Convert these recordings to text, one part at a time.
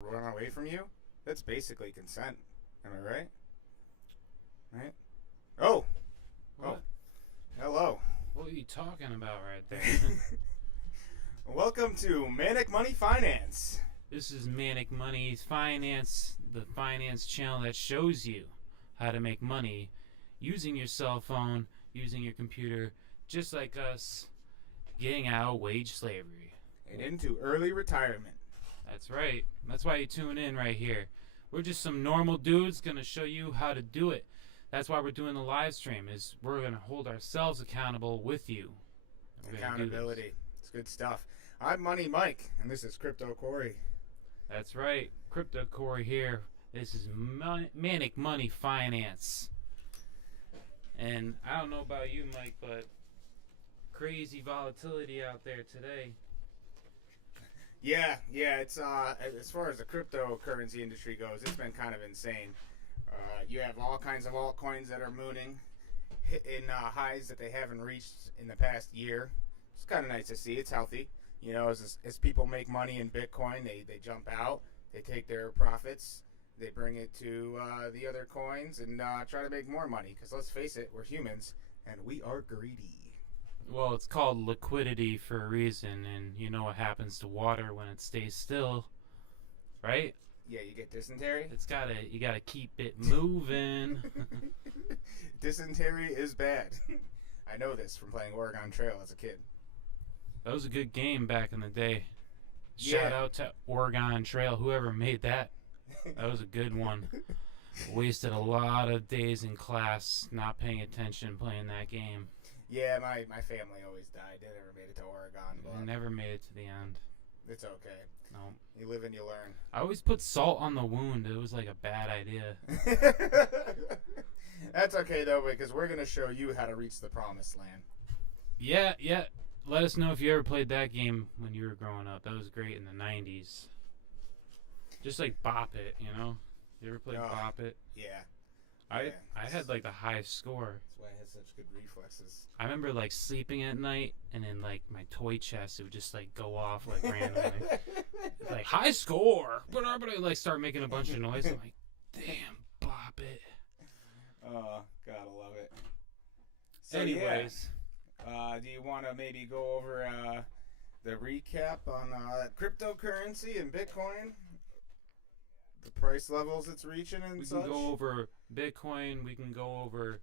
run away from you, that's basically consent. Am I right? Right? Oh, oh, What? hello. What are you talking about right there? Welcome to Manic Money Finance. This is Manic Money Finance, the finance channel that shows you how to make money using your cell phone, using your computer, just like us, getting out of wage slavery. And into early retirement. That's right. That's why you tune in right here. We're just some normal dudes gonna show you how to do it. That's why we're doing the live stream. Is we're gonna hold ourselves accountable with you. Accountability. It's good stuff. I'm Money Mike, and this is Crypto Corey. That's right. Crypto Corey here. This is Manic Money Finance. And I don't know about you, Mike, but crazy volatility out there today. Yeah, it's as far as the cryptocurrency industry goes, it's been kind of insane. You have all kinds of altcoins that are mooning, hitting highs that they haven't reached in the past year. It's kind of nice to see. It's healthy. You know, as people make money in Bitcoin, they jump out, they take their profits, they bring it to the other coins and try to make more money. Because let's face it, we're humans and we are greedy. Well, it's called liquidity for a reason, and you know what happens to water when it stays still, right? Yeah, you get dysentery. You gotta keep it moving. Dysentery is bad. I know this from playing Oregon Trail as a kid. That was a good game back in the day. Shout out to Oregon Trail, whoever made that. That was a good one. Wasted a lot of days in class not paying attention playing that game. Yeah, my family always died. They never made it to Oregon, but I never made it to the end. It's okay. No. You live and you learn. I always put salt on the wound. It was like a bad idea. That's okay though, because we're gonna show you how to reach the promised land. Yeah. Let us know if you ever played that game when you were growing up. That was great in the 90s. Just like Bop It, you know? You ever played Bop It? Yeah. I had like the highest score. That's why I had such good reflexes. I remember like sleeping at night and then like my toy chest, it would just like go off like randomly. It's like high score, but I like start making a bunch of noise. I'm like, damn, Bop It. Oh, gotta love it. So, anyways, do you want to maybe go over the recap on cryptocurrency and Bitcoin? The price levels it's reaching and such? We can go over Bitcoin. We can go over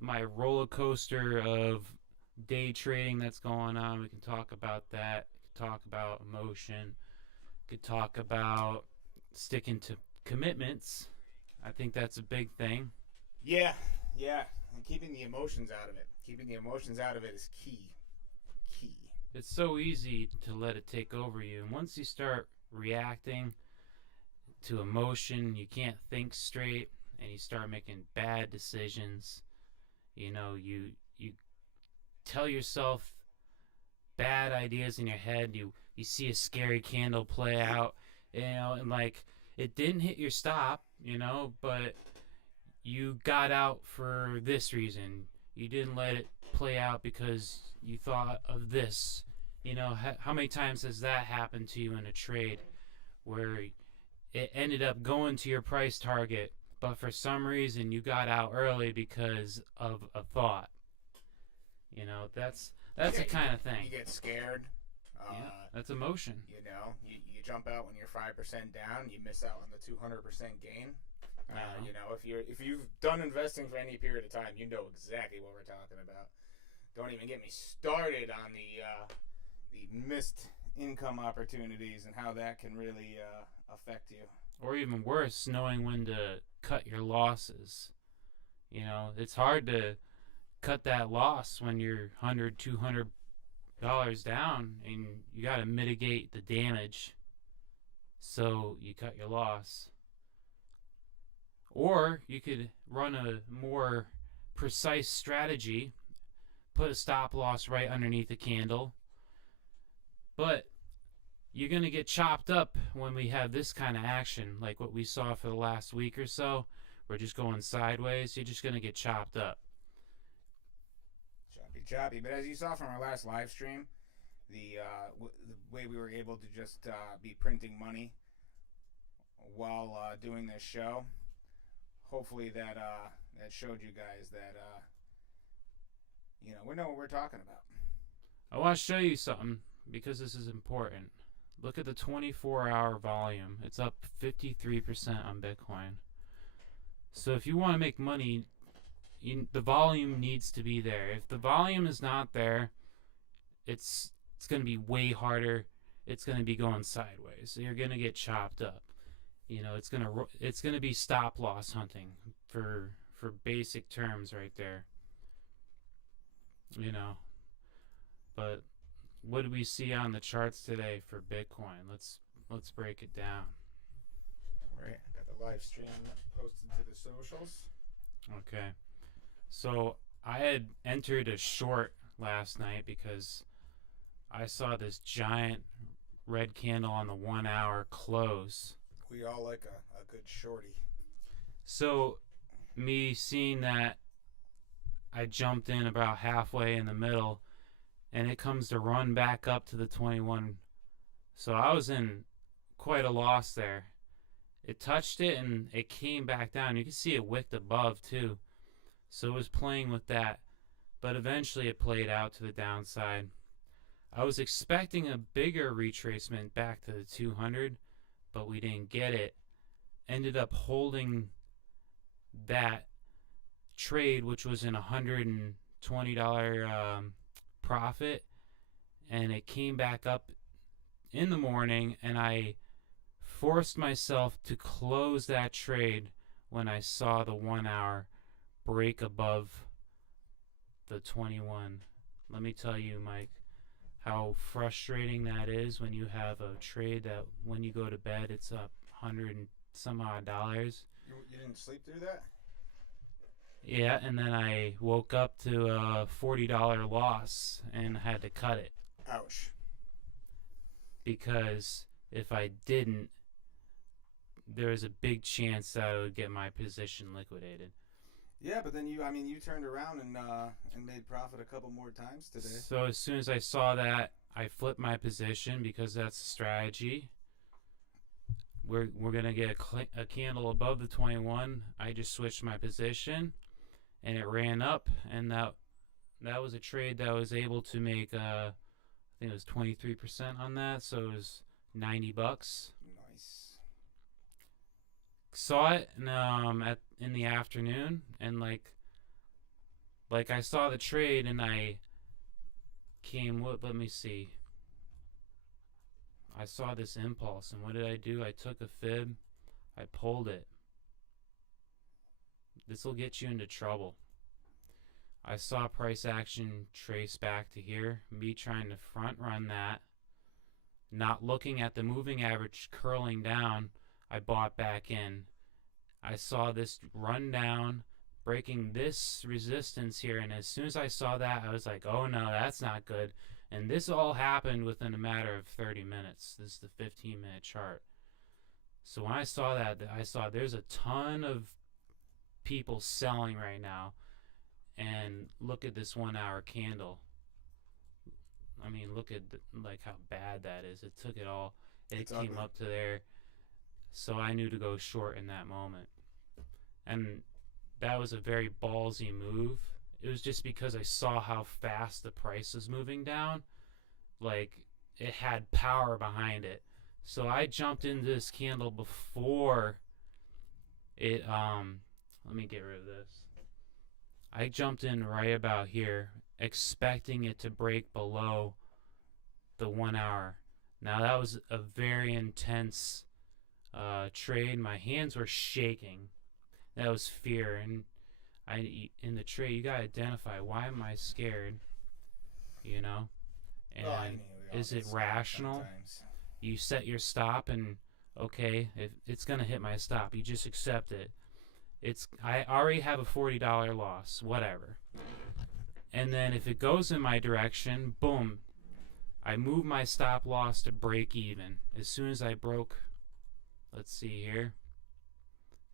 my roller coaster of day trading that's going on. We can talk about that. We can talk about emotion. We can talk about sticking to commitments. I think that's a big thing. Yeah. And keeping the emotions out of it. Keeping the emotions out of it is key. It's so easy to let it take over you. And once you start reacting to emotion, you can't think straight, and you start making bad decisions. You know, you tell yourself bad ideas in your head. You see a scary candle play out, you know, and like it didn't hit your stop, you know, but you got out for this reason. You didn't let it play out because you thought of this. You know, how many times has that happened to you in a trade where it ended up going to your price target, but for some reason you got out early because of a thought? You know, that's the kind of thing. You get scared. Yeah, that's emotion. You know, you jump out when you're 5% down, you miss out on the 200% gain. You know, if you've done investing for any period of time, you know exactly what we're talking about. Don't even get me started on the missed income opportunities and how that can really affect you. Or even worse, knowing when to cut your losses. You know, it's hard to cut that loss when you're $100, $200 down, and you got to mitigate the damage. So you cut your loss. Or you could run a more precise strategy, put a stop loss right underneath the candle. But you're going to get chopped up when we have this kind of action, like what we saw for the last week or so. We're just going sideways. You're just going to get chopped up. Choppy. But as you saw from our last live stream, the way we were able to just be printing money while doing this show. Hopefully that showed you guys that we know what we're talking about. I want to show you something because this is important. Look at the 24-hour volume. It's up 53% on Bitcoin. So if you want to make money, the volume needs to be there. If the volume is not there, it's going to be way harder. It's going to be going sideways. So you're going to get chopped up. It's going to be stop loss hunting for basic terms right there. But what do we see on the charts today for Bitcoin? Let's break it down. All right, got the live stream posted to the socials. Okay. So I had entered a short last night because I saw this giant red candle on the 1 hour close. We all like a good shorty. So me seeing that, I jumped in about halfway in the middle, and it comes to run back up to the 21. So I was in quite a loss there. It touched it and it came back down. You can see it wicked above too. So it was playing with that, but eventually it played out to the downside. I was expecting a bigger retracement back to the 200, but we didn't get it. Ended up holding that trade, which was an $120 profit, and it came back up in the morning, and I forced myself to close that trade when I saw the 1 hour break above the 21. Let me tell you, Mike, how frustrating that is when you have a trade that when you go to bed it's up $100 and some odd. You didn't sleep through that? Yeah, and then I woke up to a $40 loss and had to cut it. Ouch. Because if I didn't, there was a big chance that I would get my position liquidated. Yeah, but then you turned around and made profit a couple more times today. So as soon as I saw that, I flipped my position because that's a strategy. We're gonna get a candle above the 21. I just switched my position, and it ran up, and that was a trade that was able to make I think it was 23% on that, so it was $90. Nice. Saw it in the afternoon, and like I saw the trade, and I came. Let me see. I saw this impulse, and what did I do? I took a fib, I pulled it. This will get you into trouble. I saw price action trace back to here, me trying to front run that, not looking at the moving average curling down. I bought back in. I saw this run down, breaking this resistance here, and as soon as I saw that, I was like, oh no, that's not good. And this all happened within a matter of 30 minutes. This is the 15-minute chart. So when I saw that, I saw there's a ton of people selling right now. And look at this 1 hour candle. I mean, look at how bad that is. It took it all. It came ugly up to there. So I knew to go short in that moment. And that was a very ballsy move. It was just because I saw how fast the price was moving down. Like, it had power behind it. So I jumped into this candle before it, let me get rid of this. I jumped in right about here, expecting it to break below the 1 hour. Now that was a very intense trade. My hands were shaking. That was fear, and in the trade you gotta identify, why am I scared? And is it rational? Sometimes. You set your stop, and okay, if it's gonna hit my stop, you just accept it. I already have a $40 loss, whatever. And then if it goes in my direction, boom, I move my stop loss to break even. As soon as I broke, let's see here.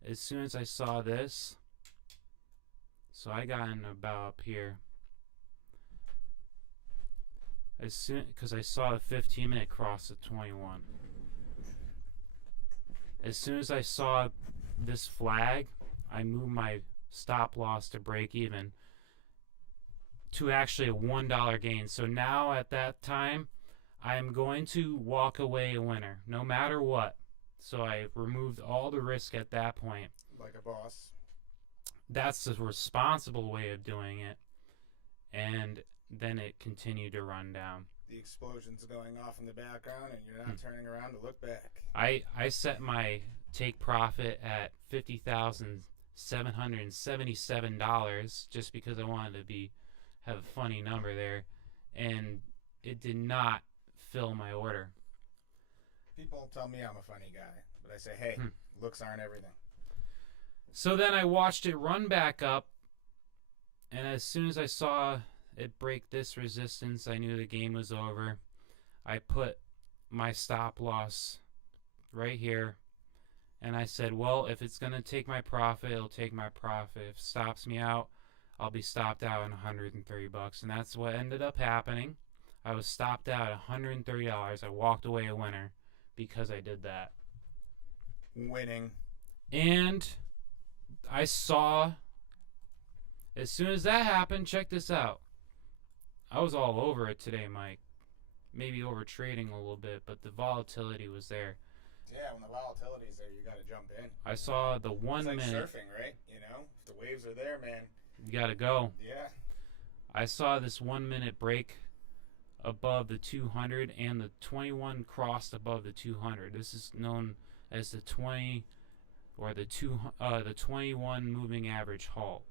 As soon as I saw this, so I got in about up here. Because I saw the 15-minute cross at 21. As soon as I saw this flag, I moved my stop loss to break even to actually a $1 gain. So now at that time, I'm going to walk away a winner, no matter what. So I removed all the risk at that point. Like a boss. That's the responsible way of doing it. And then it continued to run down. The explosion's going off in the background, and you're not turning around to look back. I set my take profit at $50,777 just because I wanted to have a funny number there, and it did not fill my order. People tell me I'm a funny guy, but I say, hey, looks aren't everything. So then I watched it run back up, and as soon as I saw it break this resistance, I knew the game was over. I put my stop loss right here, and I said, well, if it's going to take my profit, it'll take my profit. If it stops me out, I'll be stopped out in $130, and that's what ended up happening. I was stopped out at $130. I walked away a winner because I did that. Winning. And I saw, as soon as that happened, check this out. I was all over it today, Mike. Maybe over trading a little bit, but the volatility was there. Yeah, when the volatility's there, you got to jump in. I saw the 1 minute. minute. It's like surfing, right? You know, if the waves are there, man. You got to go. Yeah. I saw this 1 minute break above the 200, and the 21 crossed above the 200. This is known as the 20 or the 21 moving average halt.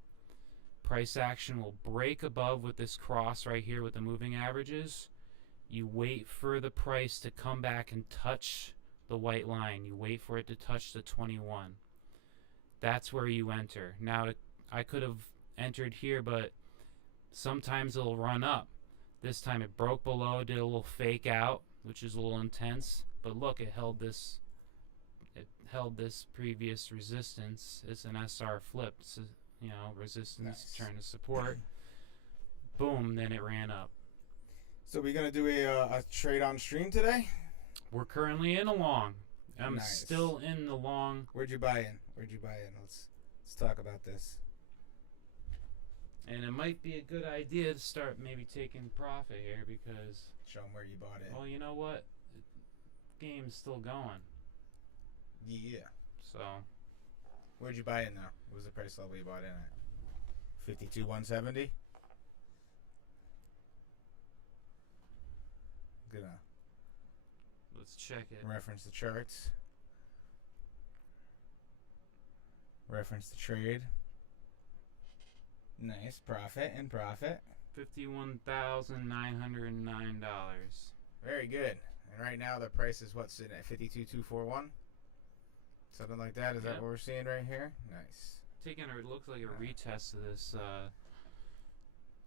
Price action will break above with this cross right here with the moving averages. You wait for the price to come back and touch the white line. You wait for it to touch the 21. That's where you enter. Now, I could have entered here, but sometimes it'll run up. This time it broke below, did a little fake out, which is a little intense. But look, it held this previous resistance. It's an SR flip. It's resistance Nice. turn to support. Boom, then it ran up. So we gonna do a trade on stream today? We're currently in a long. I'm Nice. still in the long. Where'd you buy in? Let's talk about this. And it might be a good idea to start maybe taking profit here because, Show them where you bought it. well, you know what? The game's still going. Yeah. So, Where'd you buy in though? What was the price level you bought in at? 52,170. Gonna let's check it. reference the charts. Reference the trade. Nice. Profit and profit. $51,909. Very good. And right now the price is what's sitting at 52,241? Something like that. Is that Yep. what we're seeing right here? Nice. Taking it looks like a retest of this.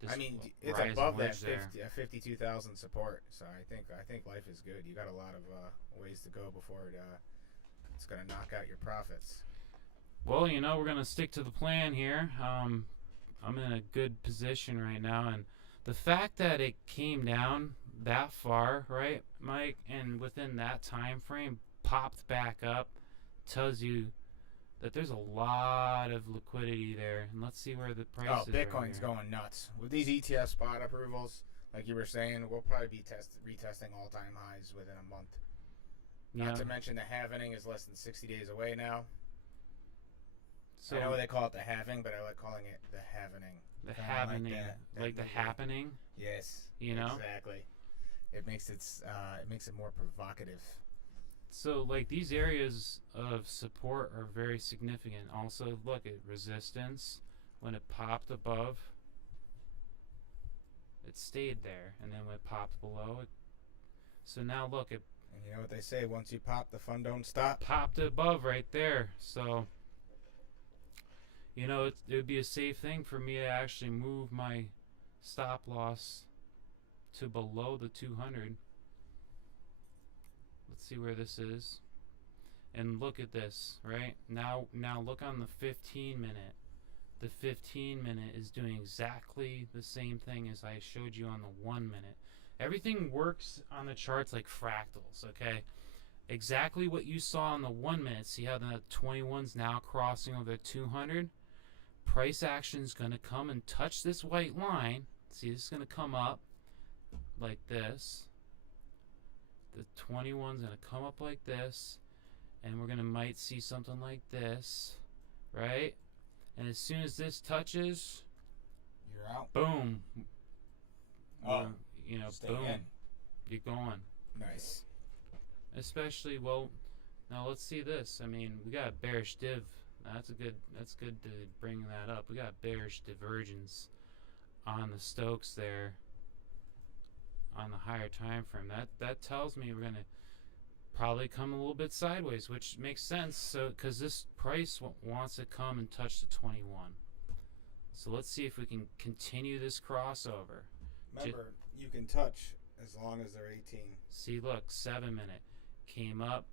I mean, it's rise above and that wedge there. 52,000 support. So I think life is good. You got a lot of ways to go before it's gonna knock out your profits. Well, we're gonna stick to the plan here. I'm in a good position right now, and the fact that it came down that far, right, Mike, and within that time frame popped back up, tells you that there's a lot of liquidity there. And let's see where the price Oh, is. Bitcoin's going nuts with these ETF spot approvals. Like you were saying, we'll probably be retesting all-time highs within a month. Not to mention the halving is less than 60 days away now. So I know they call it the halving, but I like calling it the halvening. the Kinda happening, like the movie. happening. Yes. Exactly. It makes it more provocative. So, like, these areas of support are very significant. Also, look at resistance. When it popped above, it stayed there. And then when it popped below, so now look, it And you know what they say, once you pop, the fun don't stop. popped above right there. So, it would be a safe thing for me to actually move my stop loss to below the 200. Let's see where this is. And look at this, right? Now look on the 15 minute. The 15 minute is doing exactly the same thing as I showed you on the 1 minute. Everything works on the charts like fractals, okay? exactly what you saw in the 1 minute. See how the 21's now crossing over 200? Price action's going to come and touch this white line. See, this is going to come up like this. The 21's going to come up like this. And we're going to might see something like this. Right? And as soon as this touches, you're out. Boom. Oh, boom. in. You're going. Nice. Especially, well, now let's see this. I mean, we got a bearish div. That's good to bring that up. We got bearish divergence on the Stokes there on the higher time frame. That tells me we're gonna probably come a little bit sideways, which makes sense. So because this price wants to come and touch the 21. So let's see if we can continue this crossover. Remember, you can touch as long as they're 18. See, look, 7 minute came up.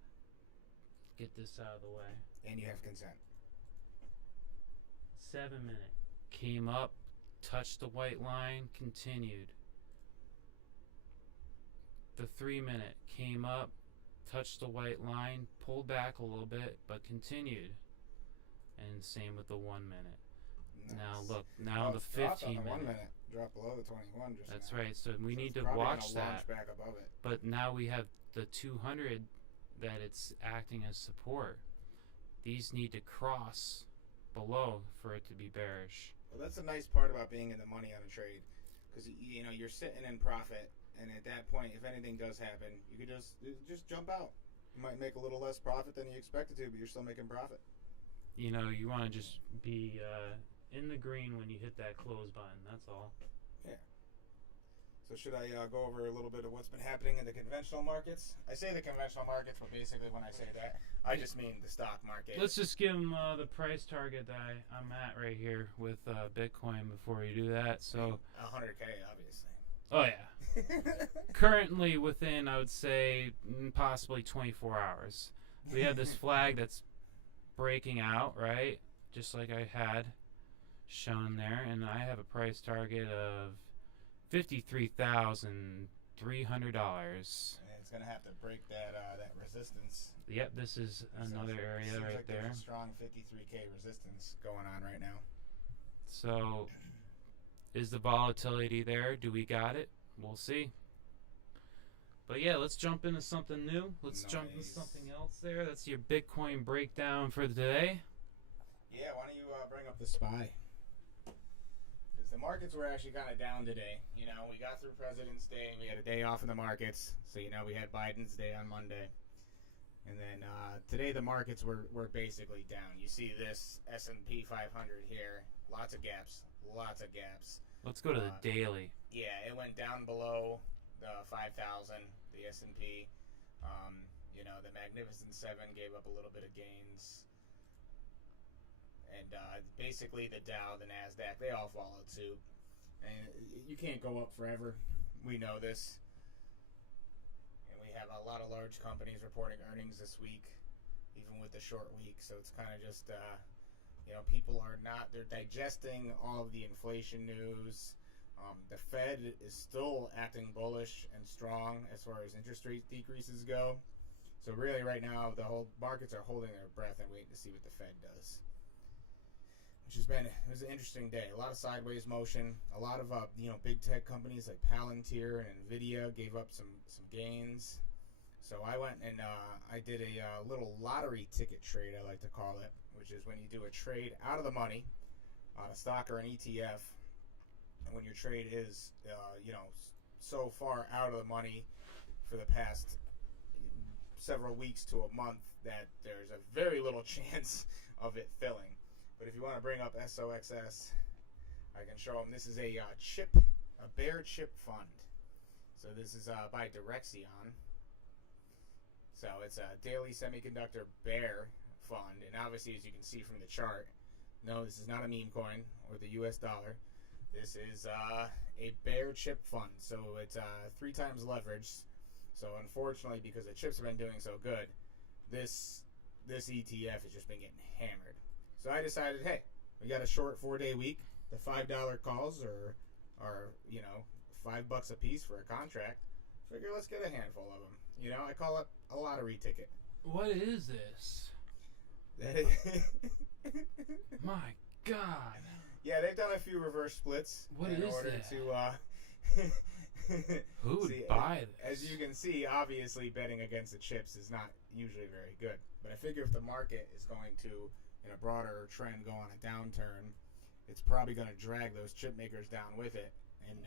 Get this out of the way. And you have consent. 7 minute came up, touched the white line, continued. The 3 minute came up, touched the white line, pulled back a little bit, but continued. And same with the 1 minute. Nice. Now look, now the 15 minute. 1 minute. Drop below the 21 just That's now. right. So we need to it's watch gonna that. launch back above it. But now we have the 200 that it's acting as support. These need to cross below for it to be bearish. Well, that's the nice part about being in the money on a trade, because you're sitting in profit, and at that point, if anything does happen, you could just jump out. You might make a little less profit than you expected to, but you're still making profit. You want to just be in the green when you hit that close button. That's all. Yeah. So should I go over a little bit of what's been happening in the conventional markets? I say the conventional markets, but basically when I say that, I just mean the stock market. Let's just give them the price target that I'm at right here with Bitcoin before you do that. So 100K, obviously. Oh yeah. Currently within, I would say, possibly 24 hours. We have this flag that's breaking out, right? Just like I had shown there, and I have a price target of $53,300. And it's gonna have to break that resistance. Yep, this is another area seems right like there. There's a strong 53K resistance going on right now. So, is the volatility there? Do we got it? We'll see. But yeah, let's jump into something new. Let's jump into something else there. That's your Bitcoin breakdown for today. Yeah, why don't you bring up the SPY? Because the markets were actually kind of down today. We got through President's Day. We had a day off in the markets. So, we had Biden's Day on Monday. And then today the markets were basically down. You see this S&P 500 here. Lots of gaps. Let's go to the daily. Yeah, it went down below the 5,000, the S&P. The Magnificent Seven gave up a little bit of gains. And basically the Dow, the NASDAQ, they all followed suit. And you can't go up forever. We know this. And we have a lot of large companies reporting earnings this week, even with the short week. So it's kind of just, people they're digesting all of the inflation news. The Fed is still acting bullish and strong as far as interest rate decreases go. So really right now, the whole markets are holding their breath and waiting to see what the Fed does. It was an interesting day. A lot of sideways motion. A lot of big tech companies like Palantir and Nvidia gave up some gains. So I went and I did a little lottery ticket trade, I like to call it, which is when you do a trade out of the money on a stock or an ETF, and when your trade is so far out of the money for the past several weeks to a month that there's a very little chance of it filling. But if you want to bring up SOXS, I can show them. This is a bear chip fund. So this is by Direxion. So it's a daily semiconductor bear fund. And obviously, as you can see from the chart, no, this is not a meme coin or the US dollar. This is a bear chip fund. So it's 3 times leveraged. So unfortunately, because the chips have been doing so good, this ETF has just been getting hammered. So I decided, hey, we got a short 4-day week. The $5 calls are $5 a piece for a contract. Figure let's get a handful of them. I call a lottery ticket. What is this? My God. Yeah, they've done a few reverse splits What in is order that? to. Who would buy this? As you can see, obviously betting against the chips is not usually very good. But I figure if the market is going to, in a broader trend, go on a downturn, it's probably going to drag those chip makers down with it, and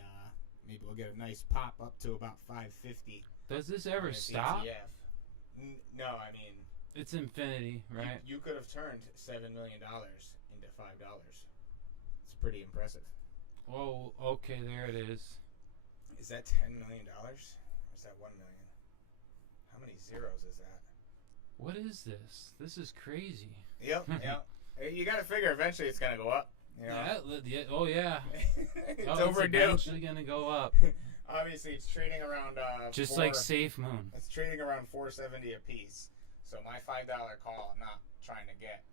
maybe we'll get a nice pop up to about 550. Does this ever stop? No, I mean, it's infinity, right? You could have turned $7 million into $5. It's pretty impressive. Oh, okay, there it is. Is that $10 million? Or is that $1 million? How many zeros is that? What is this? This is crazy. Yep, yep. You got to figure eventually it's going to go up. You know? Yeah, oh, yeah. It's overdue. It's eventually going to go up. Obviously, it's trading around... just like Safe Moon. It's trading around $4.70 a piece. So my $5 call, I'm not trying to get,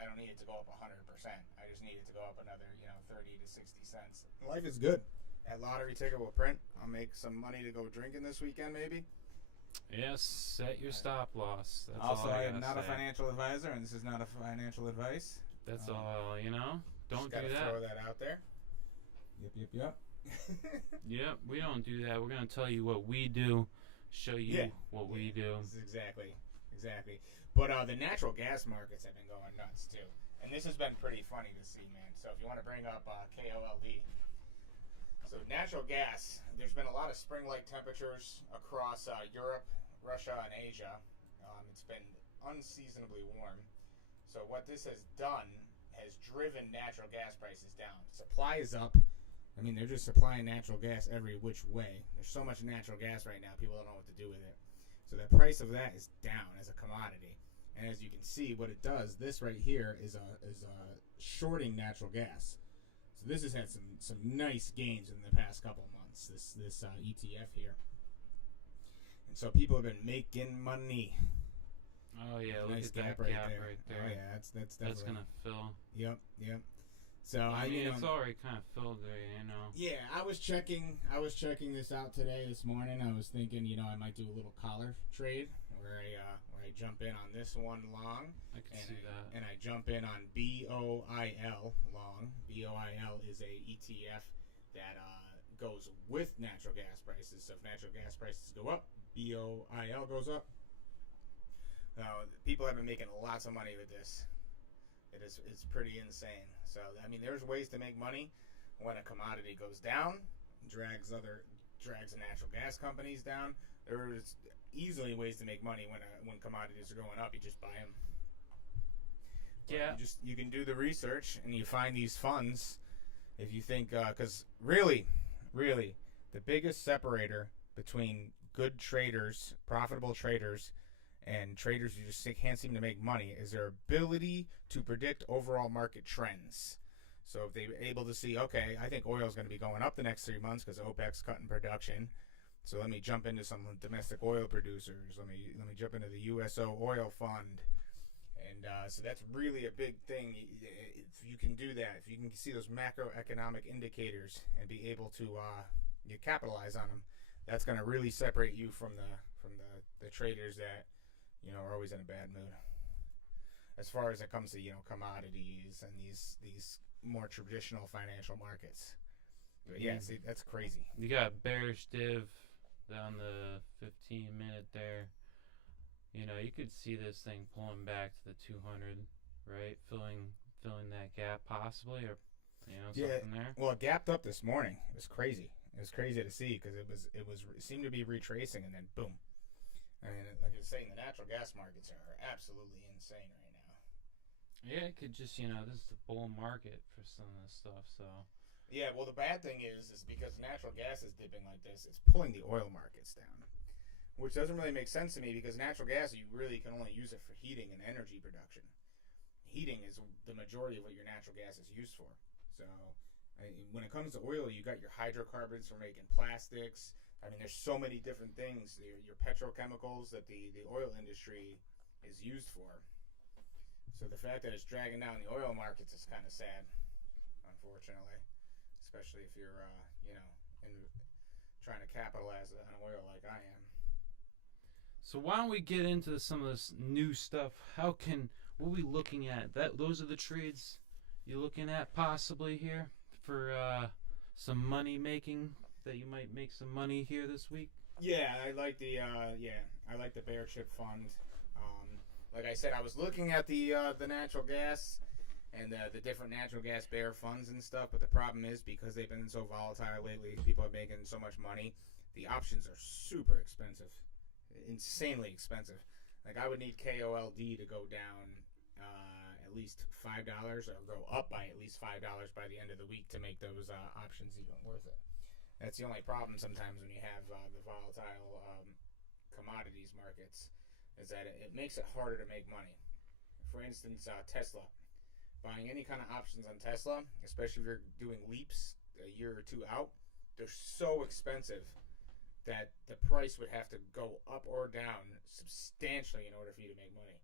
I don't need it to go up 100%. I just need it to go up another, 30 to 60 cents. Life is good. That lottery ticket will print. I'll make some money to go drinking this weekend, maybe. Yes, set your stop loss. That's also, all I am not say. a financial advisor, and this is not a financial advice. That's all, Don't do that. Throw that out there. Yep. Yep, we don't do that. We're going to tell you what we do, show you what we do. Exactly. But the natural gas markets have been going nuts, too. And this has been pretty funny to see, man. So if you want to bring up KOLD. So natural gas, there's been a lot of spring-like temperatures across Europe, Russia, and Asia. It's been unseasonably warm. So what this has done has driven natural gas prices down. Supply is up. I mean, they're just supplying natural gas every which way. There's so much natural gas right now, people don't know what to do with it. So the price of that is down as a commodity. And as you can see, what it does, this right here is shorting natural gas. So this has had some nice gains in the past couple of months, this ETF here. And so people have been making money. Oh, yeah, look nice at that gap right there. Oh, yeah, that's definitely. That's going to fill. Yep. So I mean, it's already kind of filled there, Yeah, I was checking this out this morning. I was thinking, I might do a little collar trade where I jump in on this one long. I can see that. And I jump in on BOIL long. BOIL is a ETF that goes with natural gas prices. So if natural gas prices go up, BOIL goes up. People have been making lots of money with this. It's pretty insane. So I mean, there's ways to make money when a commodity goes down, drags the natural gas companies down. There's easily ways to make money when commodities are going up. You just buy them. Yeah. You can do the research and you find these funds. If you think, because really, the biggest separator between good traders, profitable traders, and traders who just can't seem to make money is their ability to predict overall market trends. So if they're able to see, okay, I think oil is going to be going up the next 3 months because OPEC's cutting production. So let me jump into some domestic oil producers. Let me jump into the USO oil fund. And so that's really a big thing. If you can do that, if you can see those macroeconomic indicators and be able to you capitalize on them, that's going to really separate you from the traders that are always in a bad mood. As far as it comes to commodities and these more traditional financial markets. But yeah, see, that's crazy. You got bearish div down the 15-minute there. You could see this thing pulling back to the 200, right? Filling that gap possibly, or something there. Well, it gapped up this morning. It was crazy. It was crazy to see because it seemed to be retracing and then boom. I mean, like I was saying, the natural gas markets are absolutely insane right now. Yeah, it could just this is the bull market for some of this stuff. So. Yeah, well, the bad thing is because natural gas is dipping like this, it's pulling the oil markets down. Which doesn't really make sense to me because natural gas, you really can only use it for heating and energy production. Heating is the majority of what your natural gas is used for. So when it comes to oil, you got your hydrocarbons for making plastics. I mean, there's so many different things. Your petrochemicals that the oil industry is used for. So the fact that it's dragging down the oil markets is kind of sad, unfortunately. Especially if you're, trying to capitalize on oil like I am. So why don't we get into some of this new stuff? What are we looking at? Those are the trades you're looking at possibly here for some money making, that you might make some money here this week. Yeah, I like the bear chip fund. Like I said, I was looking at the natural gas and the different natural gas bear funds and stuff, but the problem is, because they've been so volatile lately, people are making so much money. The options are super expensive, insanely expensive. Like, I would need KOLD to go down at least $5, or go up by at least $5 by the end of the week to make those options even worth it. That's the only problem sometimes when you have the volatile commodities markets, is that it makes it harder to make money. For instance, Tesla. Buying any kind of options on Tesla, especially if you're doing leaps a year or two out, they're so expensive that the price would have to go up or down substantially in order for you to make money.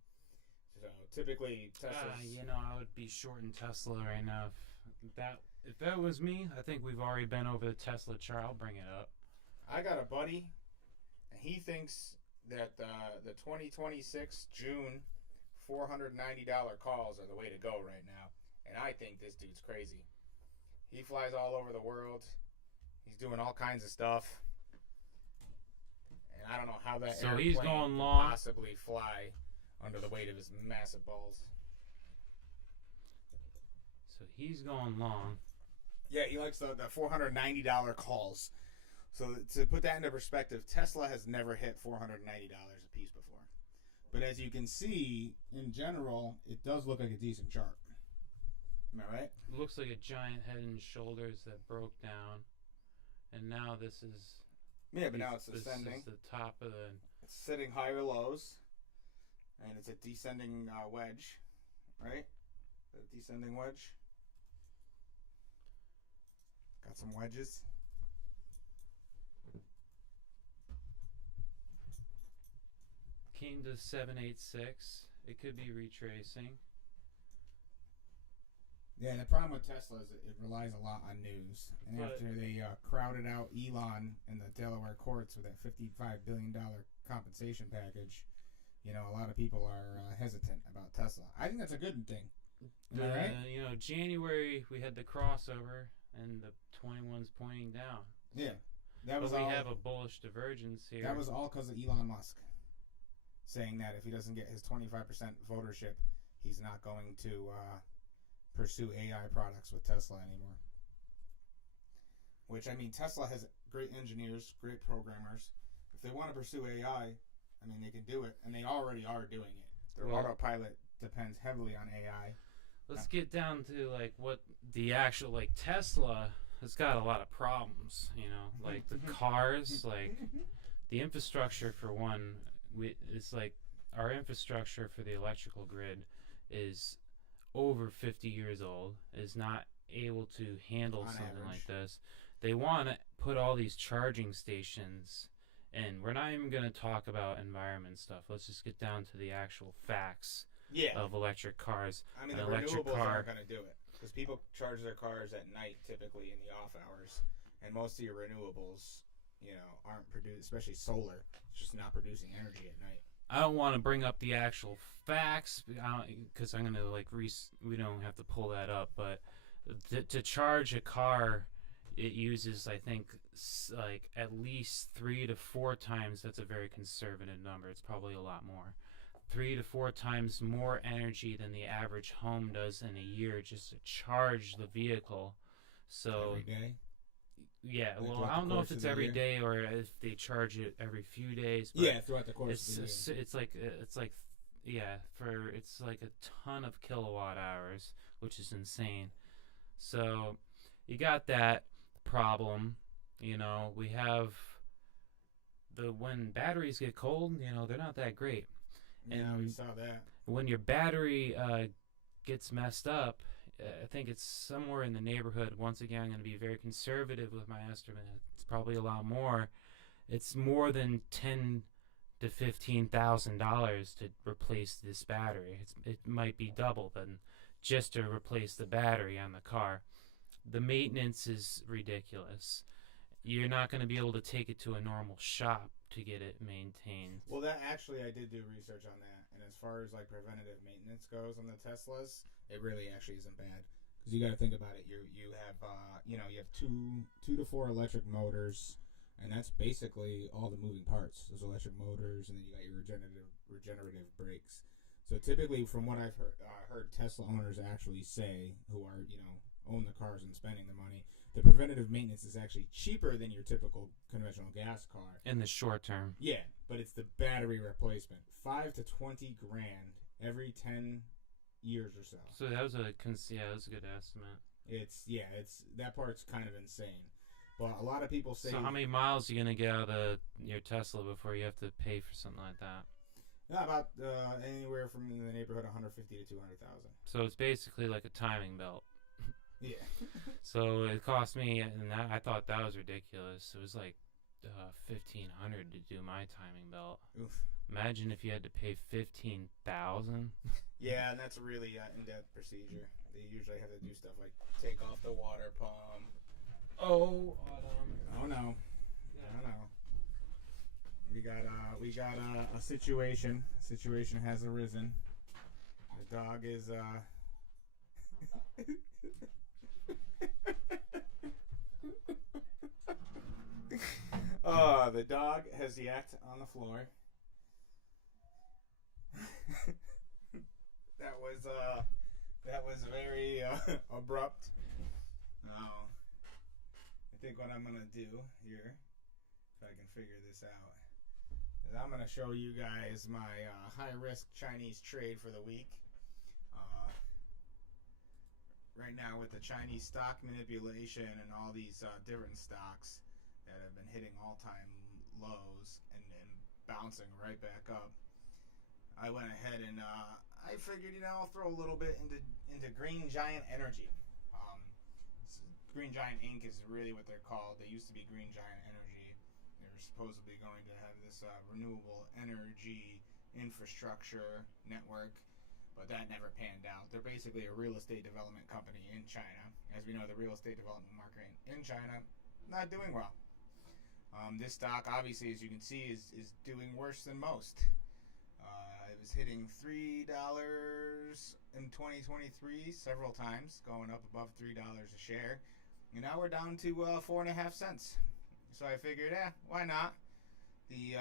So typically, Tesla's... I would be shorting Tesla right now. If that was me, I think we've already been over the Tesla chart. I'll bring it up. I got a buddy, and he thinks that the 2026 June $490 calls are the way to go right now. And I think this dude's crazy. He flies all over the world. He's doing all kinds of stuff. And I don't know how that airplane he's going could long. possibly fly under the weight of his massive balls. So he's going long. Yeah, he likes the $490 calls. So to put that into perspective, Tesla has never hit $490 a piece before. But as you can see, in general, it does look like a decent chart. Am I right? It looks like a giant head and shoulders that broke down. And now this is... Yeah, but now it's ascending. This is the top of the... It's sitting higher lows. And it's a descending wedge. Right? A descending wedge. Got some wedges. Came to 786. It could be retracing. Yeah, the problem with Tesla is it relies a lot on news. And after they crowded out Elon in the Delaware courts with that $55 billion compensation package, a lot of people are hesitant about Tesla. I think that's a good thing. Am I right? January we had the crossover and the 21's pointing down. Yeah. We have a bullish divergence here. That was all because of Elon Musk saying that if he doesn't get his 25% votership, he's not going to pursue AI products with Tesla anymore. Which, Tesla has great engineers, great programmers. If they want to pursue AI, they can do it, and they already are doing it. Their autopilot depends heavily on AI. Let's get down to what the actual Tesla has got a lot of problems, like the cars, the infrastructure for one. It's our infrastructure for the electrical grid is over 50 years old, is not able to handle on something average. like this. They want to put all these charging stations, and we're not even going to talk about environment stuff. Let's just get down to the actual facts of electric cars. The renewables aren't going to do it, because people charge their cars at night, typically in the off hours, and most of your renewables, aren't produced, especially solar. It's just not producing energy at night. I don't want to bring up the actual facts because I'm going to we don't have to pull that up, but to charge a car, it uses, I think, at least 3 to 4 times. That's a very conservative number. It's probably a lot more. 3 to 4 times more energy than the average home does in a year just to charge the vehicle. So every day? Yeah, I don't know if it's every day or if they charge it every few days. But yeah, throughout the course of the year. It's like a ton of kilowatt hours, which is insane. So you got that problem. We have when batteries get cold, they're not that great. Yeah, we saw that. When your battery gets messed up, I think it's somewhere in the neighborhood. Once again, I'm going to be very conservative with my estimate. It's probably a lot more. It's more than $10,000 to $15,000 to replace this battery. It might be double than just to replace the battery on the car. The maintenance is ridiculous. you're not going to be able to take it to a normal shop to get it maintained. Well, that actually, I did do research on that, and as far as like preventative maintenance goes on the Teslas, it really actually isn't bad. Because you got to think about it. You have you have two to four electric motors, and that's basically all the moving parts. Those electric motors, and then you got your regenerative brakes. So typically, from what I've heard Tesla owners actually say, who are own the cars and spending the money, the preventative maintenance is actually cheaper than your typical conventional gas car. In the short term. Yeah, but it's the battery replacement. 5 to 20 grand every 10 years or so. So that was a good estimate. It's that part's kind of insane. But a lot of people say. So how many miles are you gonna get out of your Tesla before you have to pay for something like that? About anywhere from in the neighborhood of 150 to 200,000. So it's basically like a timing belt. Yeah. So it cost me, and I thought that was ridiculous. It was like $1,500 to do my timing belt. Oof. Imagine if you had to pay $15,000. Yeah, and that's a really in-depth procedure. They usually have to do stuff like take off the water pump. Oh no. We got a situation. Situation has arisen. The dog is the dog has yacked on the floor. That was very abrupt. Now, I think what I'm gonna do here, if I can figure this out, is I'm gonna show you guys my high-risk Chinese trade for the week. Right now, with the Chinese stock manipulation and all these different stocks that have been hitting all-time lows and bouncing right back up, I went ahead and I figured, I'll throw a little bit into Green Giant Energy. Green Giant Inc. is really what they're called. They used to be Green Giant Energy. They were supposedly going to have this renewable energy infrastructure network, but that never panned out. They're basically a real estate development company in China. As we know, the real estate development market in China not doing well. This stock, obviously, as you can see, is doing worse than most. It was hitting $3 in 2023 several times, going up above $3 a share. And now we're down to 4.5 cents. So I figured, why not? The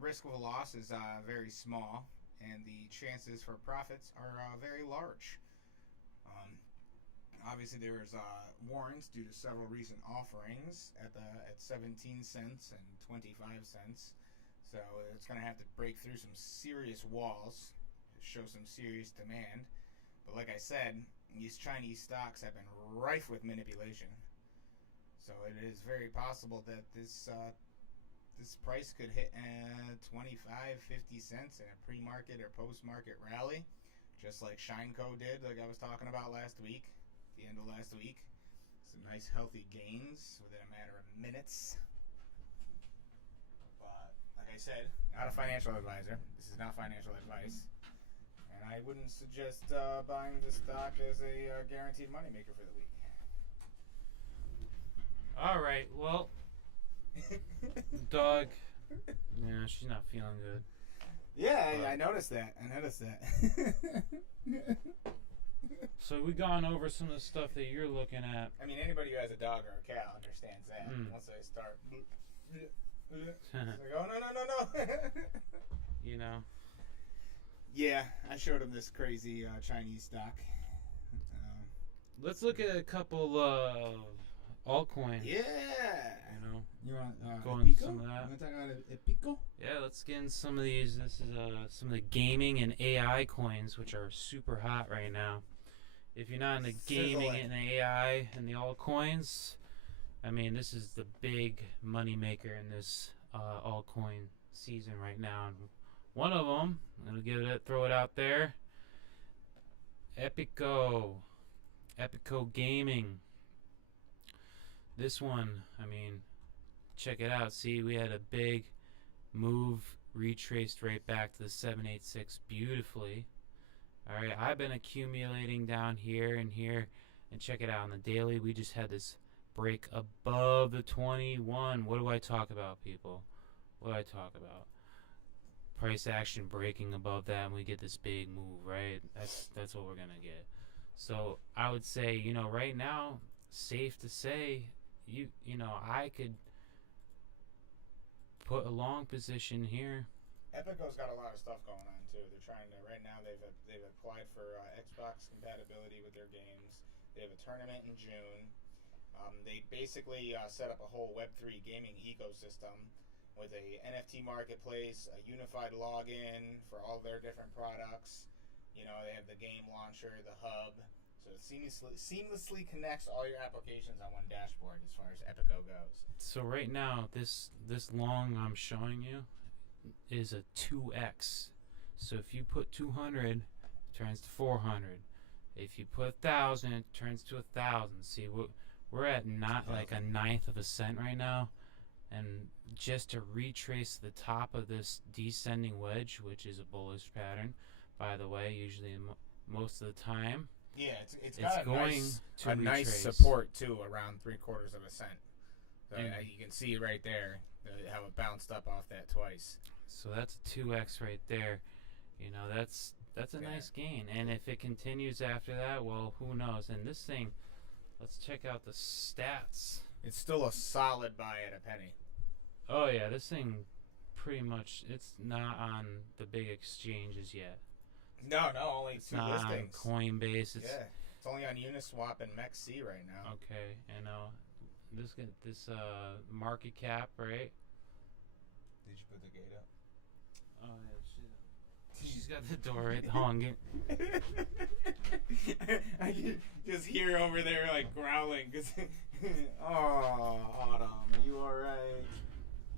risk of a loss is very small, and the chances for profits are very large. Obviously, there was warrants due to several recent offerings at 17 cents and 25 cents. So it's going to have to break through some serious walls to show some serious demand. But like I said, these Chinese stocks have been rife with manipulation. So it is very possible that this price could hit 25, 50 cents in a pre-market or post-market rally, just like Shineco did, like I was talking about last week, at the end of last week. Some nice healthy gains within a matter of minutes. Like I said, not a financial advisor. This is not financial advice. And I wouldn't suggest buying this stock as a guaranteed moneymaker for the week. All right, well, dog, yeah, she's not feeling good. Yeah, I noticed that. So we've gone over some of the stuff that you're looking at. I mean, anybody who has a dog or a cat understands that. Once they start... It's like, oh, no. Yeah, I showed him this crazy Chinese stock. Let's look at a couple of altcoins. Yeah. You want go into Epico? some of that. You want to talk about Epico? Yeah, let's get in some of these. This is some of the gaming and AI coins, which are super hot right now. If you're not in the gaming and the AI and the altcoins, I mean, this is the big money maker in this altcoin season right now. And one of them, I'm gonna throw it out there. Epico Gaming. This one, I mean, check it out. See, we had a big move, retraced right back to the 786 beautifully. All right, I've been accumulating down here and here, and check it out. On the daily, we just had this break above the 21. What do I talk about, people? What do I talk about? Price action breaking above that, and we get this big move, right? That's what we're gonna get. So I would say, right now, safe to say, I could put a long position here. Epico's got a lot of stuff going on too. They're trying to right now. They've applied for Xbox compatibility with their games. They have a tournament in June. They basically set up a whole Web3 gaming ecosystem with a NFT marketplace, a unified login for all their different products. They have the game launcher, the hub, so it seamlessly connects all your applications on one dashboard as far as Epico goes. So right now, this long I'm showing you is a 2x. So if you put 200, it turns to 400. If you put 1,000, it turns to 1,000. See, we're at not like a ninth of a cent right now. And just to retrace the top of this descending wedge, which is a bullish pattern, by the way, usually most of the time. Yeah, it's got going a to nice retrace. support too, around 3/4 of a cent. So you can see right there how it bounced up off that twice. So that's a 2x right there. That's a nice gain. And if it continues after that, well, who knows? And this thing, let's check out the stats. It's still a solid buy at a penny. Oh yeah, this thing pretty much, it's not on the big exchanges yet. No, only It's two not listings. on Coinbase. It's it's only on Uniswap and MEXC right now. okay. And this market cap, right? Did you put the gate up? Oh yeah, she's got the door right hung. I can just hear over there like growling. Oh, Autumn, are you all right?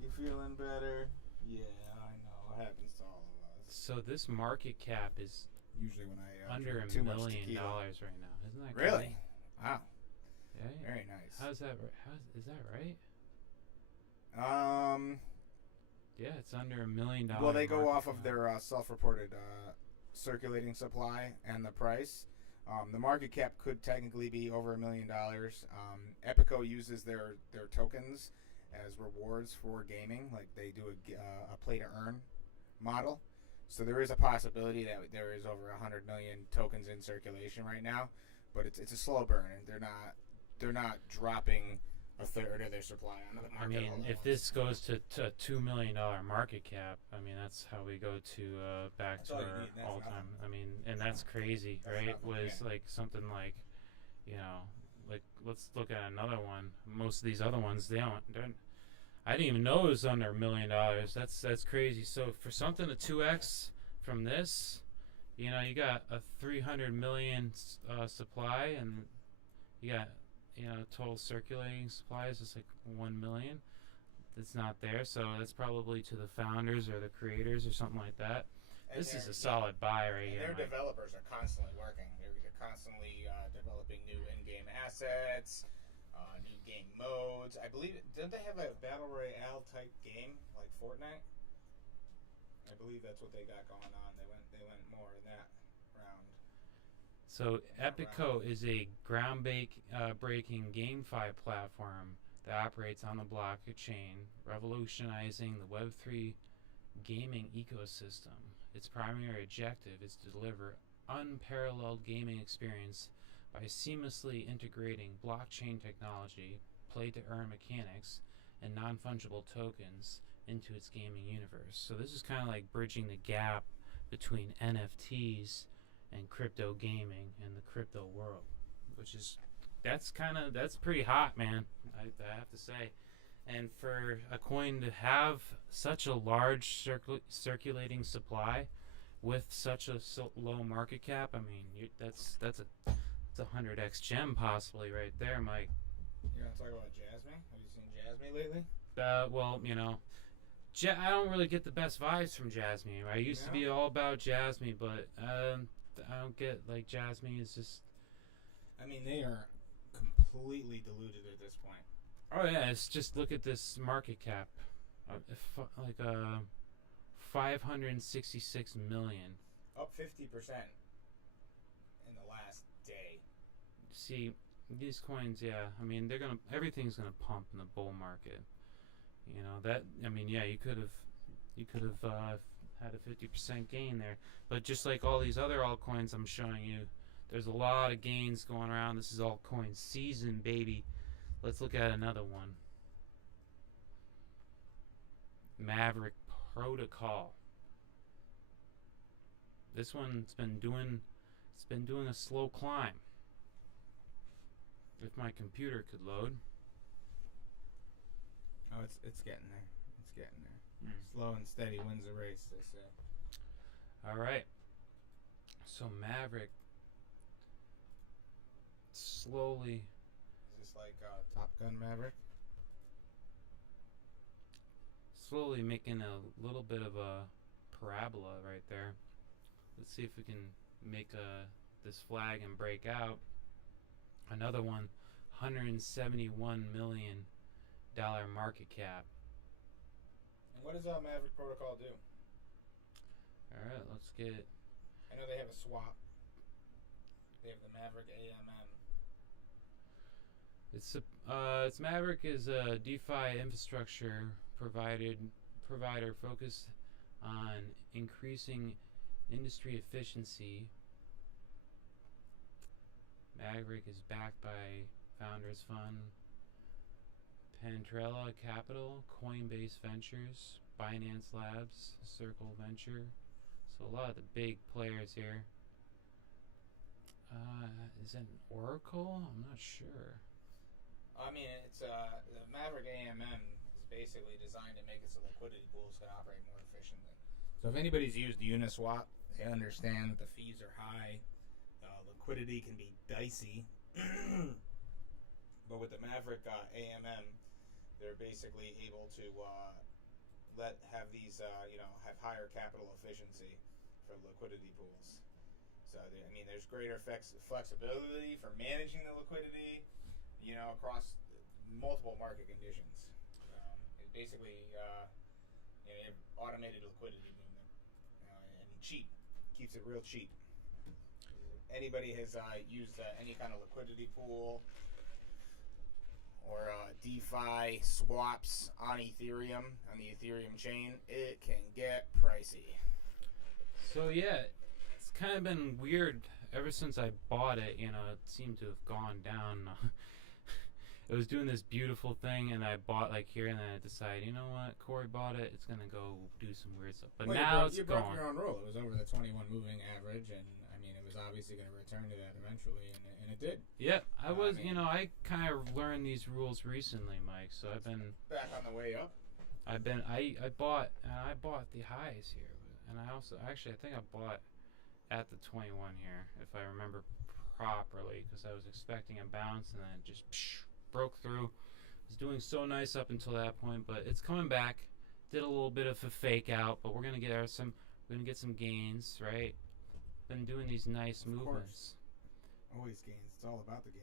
You feeling better? Yeah, I know. It happens to all of us. So this market cap is Usually when I under drink $1 too much million tequila. right now. Isn't that Really? crazy? Wow. Yeah. Very nice. How's that? Is that right? Yeah, it's under $1 million. Well, they go market off of cap. their self-reported circulating supply and the price. The market cap could technically be over $1 million. Epico uses their tokens as rewards for gaming, like they do a play to earn model. So there is a possibility that there is over 100 million tokens in circulation right now, but it's a slow burn, and they're not dropping a third of their supply onto the market. I mean, if this goes to a $2 million market cap, I mean, that's how we go to back That's to all you our need, that's all-time. nothing. I mean, and that's crazy, That's right? nothing, Was yeah. like something like, like let's look at another one. Most of these other ones, they're I didn't even know it was under $1 million. That's crazy. So for something to 2x from this, you got a 300 million supply, and you got total circulating supply is just like 1 million. That's not there, so that's probably to the founders or the creators or something like that. And This is they're- a solid buy right And here. their Mike. developers are constantly working. They're constantly developing new in-game assets, new game modes. I believe, don't they have a battle royale type game like Fortnite? I believe that's what they got going on. They went more in that round. So Epico is a breaking GameFi platform that operates on the blockchain, revolutionizing the Web3 gaming ecosystem. Its primary objective is to deliver unparalleled gaming experience by seamlessly integrating blockchain technology, play-to-earn mechanics, and non-fungible tokens into its gaming universe. So this is kind of like bridging the gap between NFTs and crypto gaming in the crypto world, which is that's pretty hot, man. I have to say. And for a coin to have such a large circulating supply with such a low market cap, I mean, that's a 100x gem possibly right there, Mike. You want to talk about Jasmine? Have you seen Jasmine lately? Well, I don't really get the best vibes from Jasmine. I used to be all about Jasmine, but I don't get, like, Jasmine is just... I mean, they are completely diluted at this point. Oh, yeah, it's just, look at this market cap. 566 million. Up 50% in the last day. See, These coins, yeah. I mean, everything's gonna pump in the bull market. You know that. I mean, yeah, you could have had a 50% gain there, but just like all these other altcoins I'm showing you, there's a lot of gains going around. This is altcoin season, baby. Let's look at another one. Maverick Protocol. This one's been doing a slow climb. If my computer could load. Oh, it's getting there. It's getting there. Slow and steady wins the race, they say. All right. So Maverick slowly. Is this like Top Gun Maverick? Slowly making a little bit of a parabola right there. Let's see if we can make this flag and break out. Another one, $171 million market cap. And what does Maverick Protocol do? All right, let's get. I know they have a swap. They have the Maverick AMM. It's Maverick is a DeFi infrastructure provider focused on increasing industry efficiency. Maverick is backed by Founders Fund, Pantrella Capital, Coinbase Ventures, Binance Labs, Circle Venture. So a lot of the big players here. Is it an Oracle? I'm not sure. I mean, it's the Maverick AMM is basically designed to make it so liquidity pools can operate more efficiently. So if anybody's used Uniswap, they understand that the fees are high. Liquidity can be dicey. But with the Maverick AMM, they're basically able to have these have higher capital efficiency for liquidity pools. So there's greater flexibility for managing the liquidity, across multiple market conditions. It basically you have automated liquidity movement, and cheap, keeps it real cheap. Anybody has used any kind of liquidity pool or DeFi swaps on Ethereum, on the Ethereum chain, it can get pricey. So yeah, it's kind of been weird ever since I bought it. It seemed to have gone down. It was doing this beautiful thing, and I bought like here, and then I decided, you know what, Corey bought it. It's gonna go do some weird stuff. But now it's gone. You broke your own rule. It was over the 21 moving average, and it was obviously going to return to that eventually, and it did. Yeah, I kind of learned these rules recently, Mike. So I've been back on the way up. I bought the highs here, and I think I bought at the 21 here, if I remember properly, because I was expecting a bounce, and then it just broke through. It was doing so nice up until that point, but it's coming back. Did a little bit of a fake out, but we're gonna get some gains, right? Been doing these nice movements. Always gains. It's all about the gains.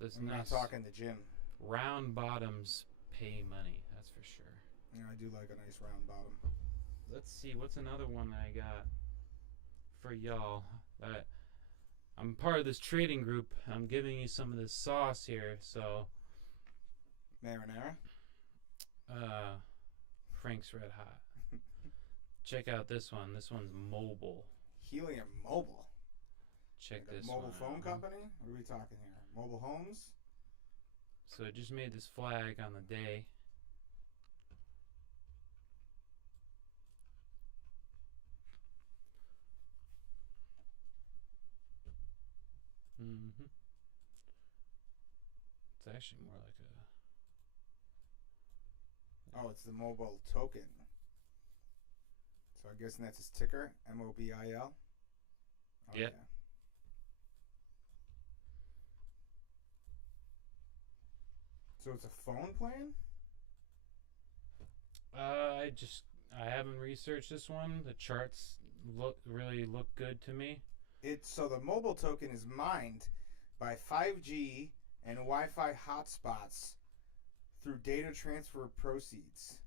This I'm nice not talking the gym. Round bottoms pay money. That's for sure. Yeah, I do like a nice round bottom. Let's see, what's another one that I got for y'all? I'm part of this trading group. I'm giving you some of this sauce here. So marinara. Frank's Red Hot. Check out this one. This one's mobile. Helium Mobile. Check like this mobile one phone out. company? What are we talking here? Mobile homes? So it just made this flag on the day. Mm-hmm. It's actually more like a... Oh, it's the mobile token. So I'm guessing that's his ticker, MOBIL. Oh, yep. Yeah. So it's a phone plan? I haven't researched this one. The charts really look good to me. So the mobile token is mined by 5G and Wi-Fi hotspots through data transfer proceeds.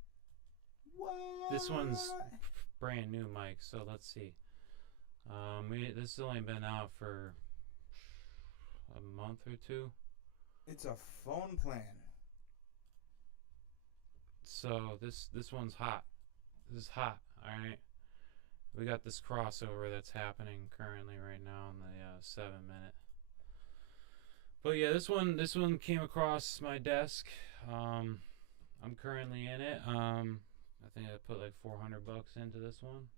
What? This one's brand new, Mike. So let's see. This has only been out for a month or two. It's a phone plan. So this one's hot. This is hot. All right. We got this crossover that's happening currently right now in the 7-minute. But yeah, this one came across my desk. I'm currently in it. I think I put like $400 into this one.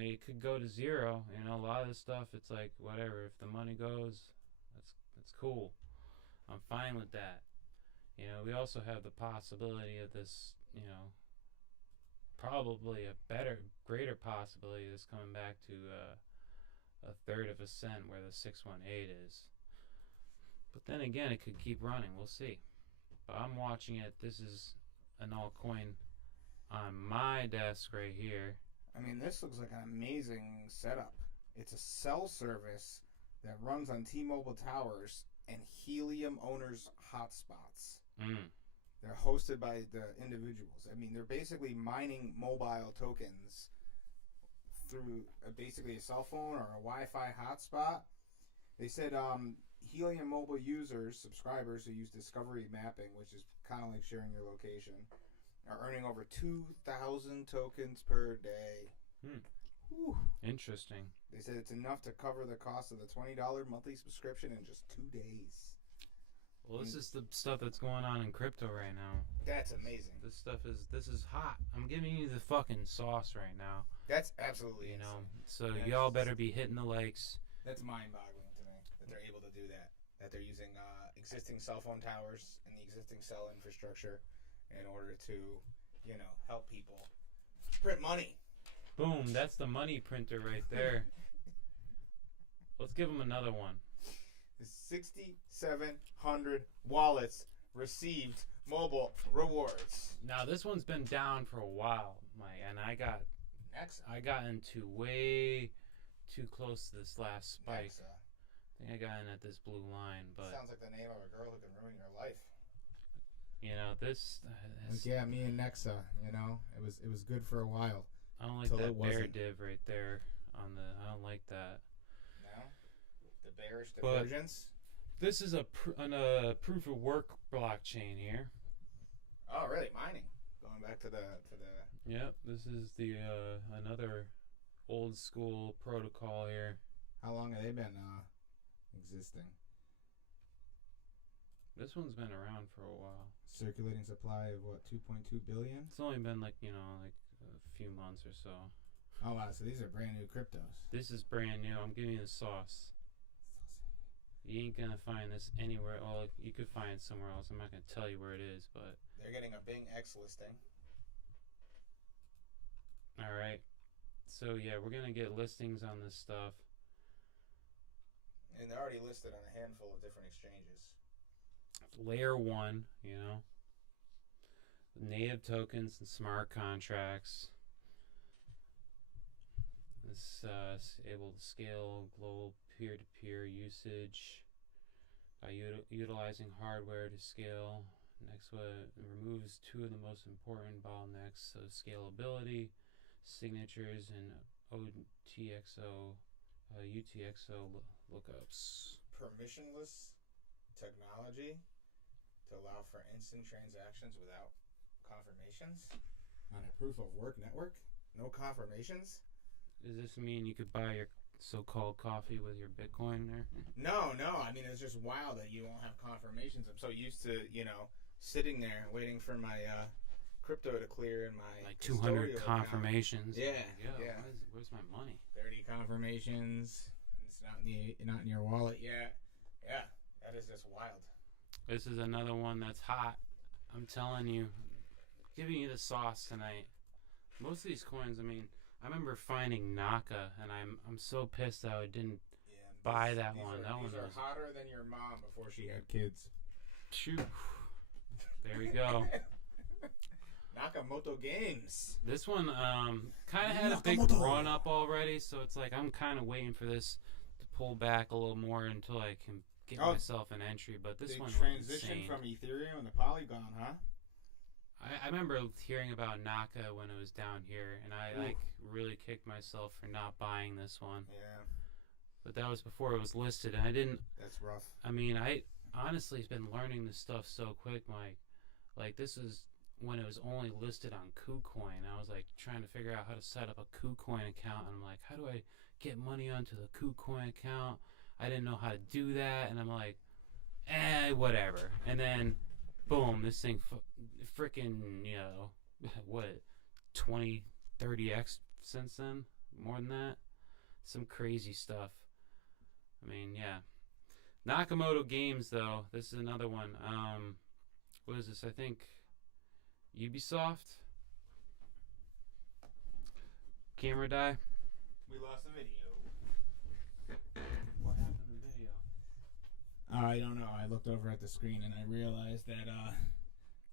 It could go to zero. You know, a lot of this stuff, it's like whatever. If the money goes, that's cool. I'm fine with that. You know, we also have the possibility of this. You know, probably a greater possibility of this coming back to a third of a cent where the 618 is. But then again, it could keep running. We'll see. But I'm watching it. This is an altcoin on my desk right here. I mean, this looks like an amazing setup. It's a cell service that runs on T-Mobile towers and Helium owners' hotspots. They're hosted by the individuals. I mean, they're basically mining mobile tokens through basically a cell phone or a Wi-Fi hotspot. They said Helium mobile users, subscribers who use Discovery Mapping, which is kind of like sharing your location, are earning over 2,000 tokens per day. Interesting. They said it's enough to cover the cost of the $20 monthly subscription in just 2 days. Well, this is the stuff that's going on in crypto right now. That's amazing. This is hot. I'm giving you the fucking sauce right now. That's absolutely you know. insane. So y'all better be hitting the likes. That's mind-boggling to me that they're able to do that. That they're using existing cell phone towers and the existing cell infrastructure in order to, you know, help people print money. Boom, that's the money printer right there. Let's give them another one. The 6,700 wallets received mobile rewards. Now this one's been down for a while, Mike, and I got into way too close to this last spike. Nexa. I think I got in at this blue line, but sounds like the name of a girl who can ruin your life. You know this. Yeah, me and Nexa. You know, it was good for a while. I don't like that bear div right there on the. I don't like that. No, the bearish divergence. But this is a proof of work blockchain here. Oh, really? Mining. Going back to the. Yep, this is the another old school protocol here. How long have they been existing? This one's been around for a while. Circulating supply of what, 2.2 billion? It's only been like a few months or so. Oh wow, so these are brand new cryptos. This is brand new. I'm giving you the sauce. You ain't gonna find this anywhere. Well, you could find it somewhere else. I'm not gonna tell you where it is, but they're getting a Bing X listing. All right. So yeah, we're gonna get listings on this stuff. And they're already listed on a handful of different exchanges. Layer 1, you know. Native tokens and smart contracts. This is able to scale global peer-to-peer usage by utilizing hardware to scale. Next one removes two of the most important bottlenecks of scalability, signatures, and UTXO lookups. Permissionless technology to allow for instant transactions without confirmations on a proof of work network. No confirmations. Does this mean you could buy your so-called coffee with your Bitcoin there? No. I mean, it's just wild that you won't have confirmations. I'm so used to, you know, sitting there waiting for my crypto to clear and my like 200 confirmations. Yeah. Where's my money? 30 confirmations. It's not in your wallet yet. Yeah, that is just wild. This is another one that's hot. I'm telling you, giving you the sauce tonight. Most of these coins, I mean, I remember finding Naka, and I'm so pissed that I didn't buy that one. That one was hotter than your mom before she had kids. Shoot. There we go. Nakamoto Games. This one kind of had a big run up already, so it's like I'm kind of waiting for this to pull back a little more until I can get myself an entry. But this one transition from Ethereum to Polygon, huh? I remember hearing about Naka when it was down here, and I like really kicked myself for not buying this one. Yeah. but that was before it was listed, and I didn't. That's rough. I mean, I honestly have been learning this stuff so quick, Mike. Like, this is when it was only listed on KuCoin. I was like trying to figure out how to set up a KuCoin account, and I'm like, how do I get money onto the KuCoin account? I didn't know how to do that, and I'm like, whatever. And then, boom, this thing freaking, you know, what, 20, 30x since then? More than that? Some crazy stuff. I mean, yeah. Nakamoto Games, though. This is another one. What is this? I think Ubisoft. Camera die. We lost the video. What happened to the video? I don't know. I looked over at the screen and I realized that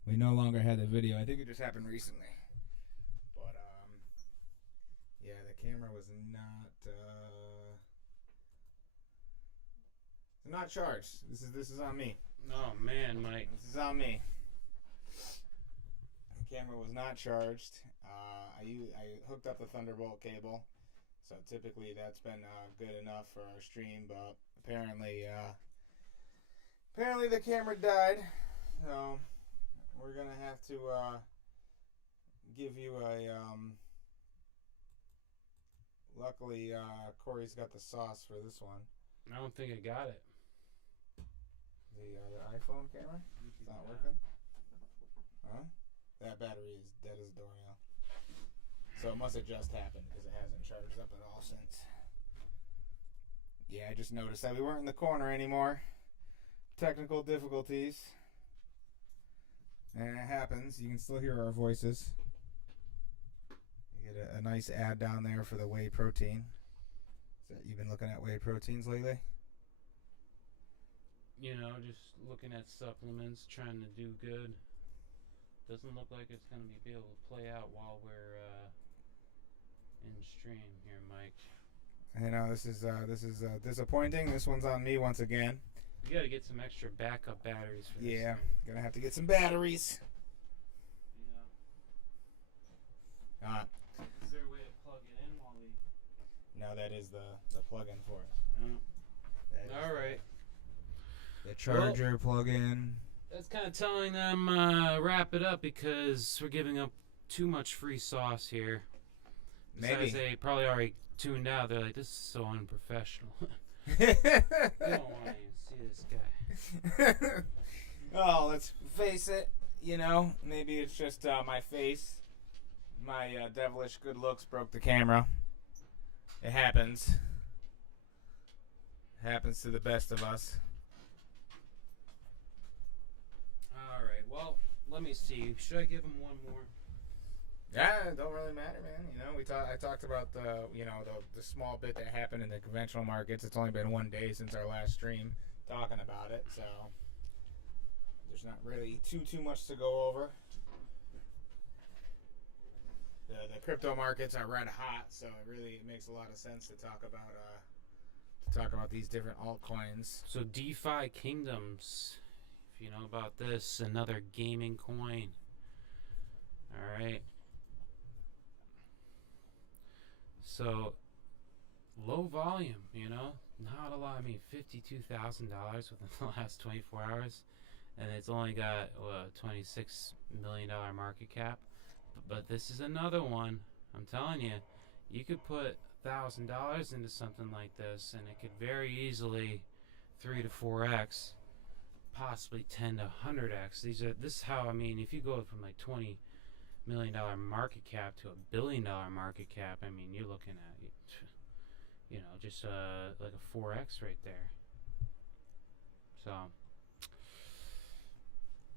we no longer had the video. I think it just happened recently. But yeah, the camera was not charged. This is on me. Oh man, Mike. This is on me. The camera was not charged. I hooked up the Thunderbolt cable, so typically that's been good enough for our stream. But apparently the camera died, so we're gonna have to give you a. Luckily, Corey's got the sauce for this one. I don't think I got it. The iPhone camera? It's not working? Huh? That battery is dead as a doornail. So it must have just happened because it hasn't charged up at all since. Yeah, I just noticed that we weren't in the corner anymore. Technical difficulties. And it happens. You can still hear our voices. You get a nice ad down there for the whey protein. So you've been looking at whey proteins lately? You know, just looking at supplements, trying to do good. Doesn't look like it's going to be able to play out while we're in stream here, Mike. You know, this is disappointing. This one's on me once again. You got to get some extra backup batteries for this. Yeah, gonna have to get some batteries. Yeah. Is there a way to plug it in while we... No, that is the plug-in for it. Yeah. All right. The charger plug-in. That's kind of telling them wrap it up because we're giving up too much free sauce here. Besides, they probably already tuned out. They're like, this is so unprofessional. They don't want to even see this guy. Oh, let's face it. You know, maybe it's just my face. My devilish good looks broke the camera. It happens. Happens to the best of us. Alright, well, let me see. Should I give him one more? Yeah, it don't really matter, man. You know, I talked about the small bit that happened in the conventional markets. It's only been 1 day since our last stream talking about it, so there's not really too much to go over. The crypto markets are red hot, so it really makes a lot of sense to talk about these different altcoins. So DeFi Kingdoms, if you know about this, another gaming coin. All right. So low volume, you know, not a lot. I mean, $52,000 within the last 24 hours, and it's only got $26 million market cap. But this is another one. I'm telling you, you could put $1,000 into something like this, and it could very easily 3 to 4x, possibly 10 to 100x. This is how, I mean, if you go from like $20 million market cap to $1 billion market cap, I mean, you're looking at, you know, just like a 4x right there. So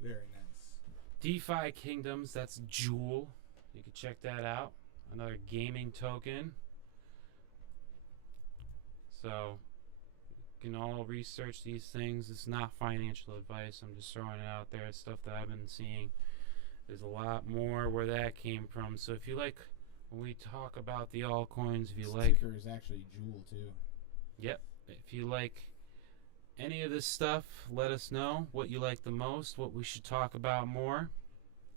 Very nice. DeFi Kingdoms, that's Jewel. You can check that out. Another gaming token. So you can all research these things. It's not financial advice. I'm just throwing it out there. It's stuff that I've been seeing. There's a lot more where that came from. So if you like, when we talk about the altcoins, if you like, ticker is actually Jewel too. Yep. If you like any of this stuff, let us know what you like the most, what we should talk about more.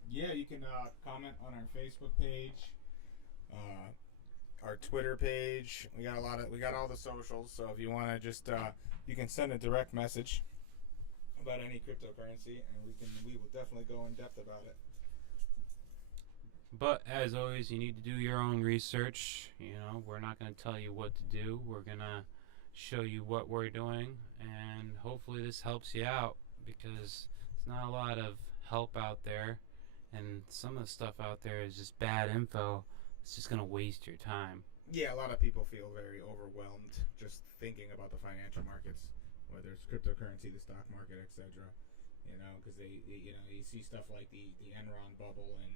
Yeah, you can comment on our Facebook page. our Twitter page. We got all the socials. So if you want to just you can send a direct message about any cryptocurrency, and we will definitely go in depth about it. But as always, you need to do your own research. You know, we're not going to tell you what to do. We're going to show you what we're doing, and hopefully this helps you out, because there's not a lot of help out there, and some of the stuff out there is just bad info. It's just going to waste your time. Yeah, a lot of people feel very overwhelmed just thinking about the financial markets, whether it's cryptocurrency, the stock market, etc. You know, because you see stuff like the Enron bubble, and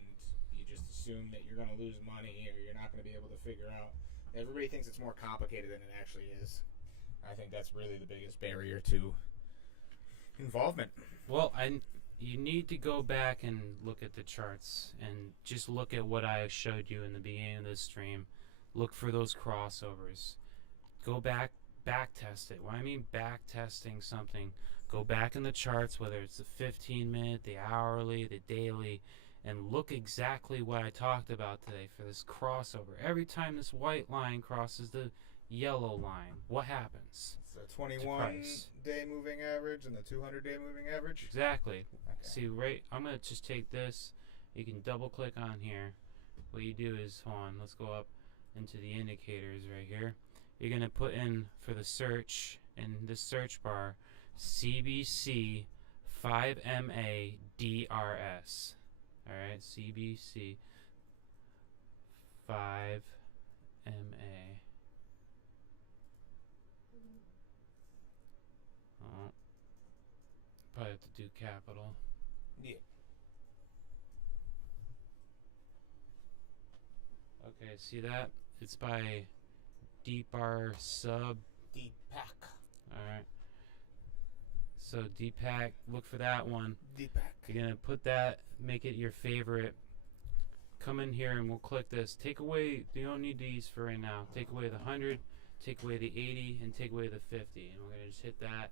you just assume that you're going to lose money or you're not going to be able to figure out. Everybody thinks it's more complicated than it actually is. I think that's really the biggest barrier to involvement. Well, you need to go back and look at the charts and just look at what I showed you in the beginning of this stream. Look for those crossovers. Go back test it. When I mean back testing something, go back in the charts, whether it's the 15-minute, the hourly, the daily, and look exactly what I talked about today for this crossover. Every time this white line crosses the yellow line, what happens? It's the 21-day moving average and the 200-day moving average? Exactly. Okay. See, right, I'm going to just take this. You can double click on here. What you do is, hold on, let's go up into the indicators right here. You're going to put in for the search, in this search bar, CBC 5MA DRS. Alright, CBC 5MA. Oh, probably have to do capital. Yeah. Okay, see that? It's by Deepar Sub. Deepak. Alright. So Deepak, look for that one. Deepak. You're going to put that, make it your favorite. Come in here and we'll click this. Take away, you don't need these for right now. Take away the 100, take away the 80, and take away the 50. And we're going to just hit that.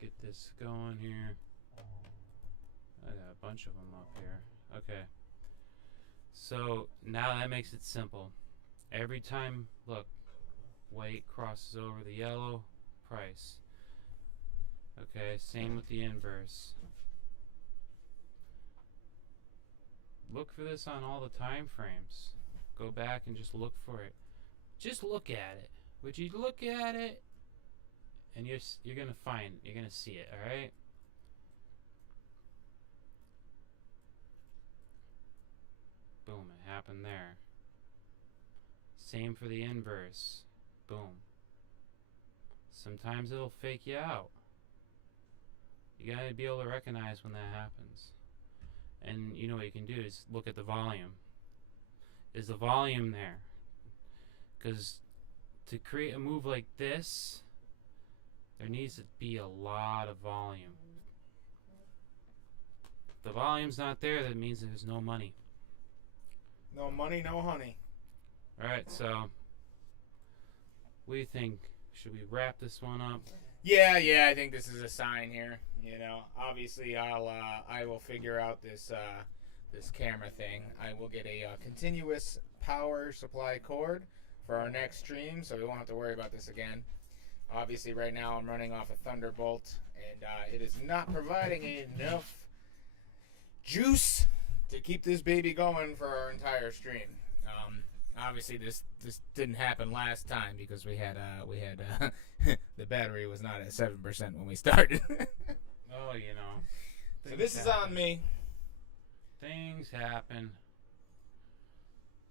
Get this going here. I got a bunch of them up here. Okay. So now that makes it simple. Every time, look, white crosses over the yellow, price. Okay, same with the inverse. Look for this on all the time frames. Go back and just look for it. Just look at it. Would you look at it? And you're gonna find, you're gonna see it. All right. Boom! It happened there. Same for the inverse. Boom. Sometimes it'll fake you out. You gotta be able to recognize when that happens. And you know what you can do is look at the volume. Is the volume there? Because to create a move like this, there needs to be a lot of volume. If the volume's not there, that means there's no money. No money, no honey. Alright, so what do you think? Should we wrap this one up? Yeah, I think this is a sign here. You know, obviously I will figure out this this camera thing. I will get a continuous power supply cord for our next stream, so we won't have to worry about this again. Obviously, right now I'm running off a Thunderbolt, and it is not providing enough juice to keep this baby going for our entire stream. Obviously, this didn't happen last time because we had the battery was not at 7% when we started. Oh, you know. So this is on me. Things happen.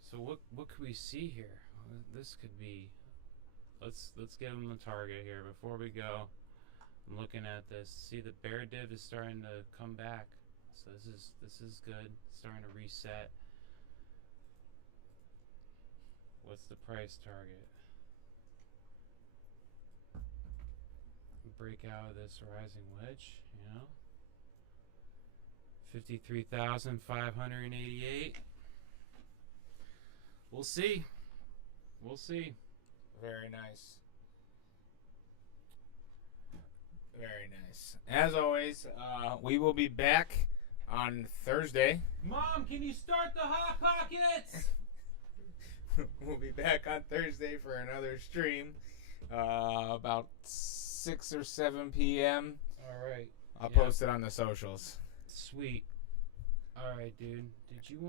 So what could we see here? This could be. Let's give them the target here before we go. I'm looking at this. See, the bear div is starting to come back. So this is good. It's starting to reset. What's the price target? Break out of this rising wedge, you know. 53,588. We'll see. We'll see. Very nice. Very nice. As always, we will be back on Thursday. Mom, can you start the Hot Pockets? We'll be back on Thursday for another stream, about 6 or 7 p.m. All right. I'll post it on the socials. Sweet. All right, dude. Did you